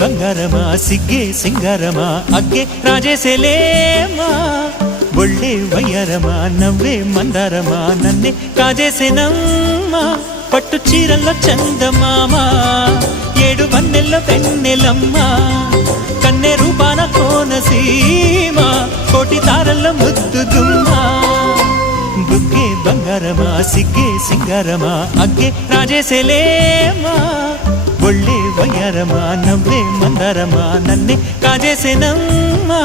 ಬಂಗಾರಮ ಸಿಗ್ಗೆ ಸಿಂಗಾರಮ ಅಗ್ಗೆ ರಾಜೇಸೆಲೇಮಾ ಒಳ್ಳೆ ವಯ್ಯಾರಮ నవ్వే మందారమ నన్నే కాజేసేనమ్మా పట్టు చీరల్లో చందమామ ఏడు వన్నెల్లో వెన్నెలమ్మ కన్నె రూపాన కోనసీమ కోటి తారల్లో ముద్దు దుమ్మ బుగ్గే ಬಂಗಾರಮ సిగ్గే సింగారమ అగ్గే రాజేసెలేమా ఒళ్ళే వయ్యారమ నవ్వే మందారమ నన్నే కాజేసేనమ్మా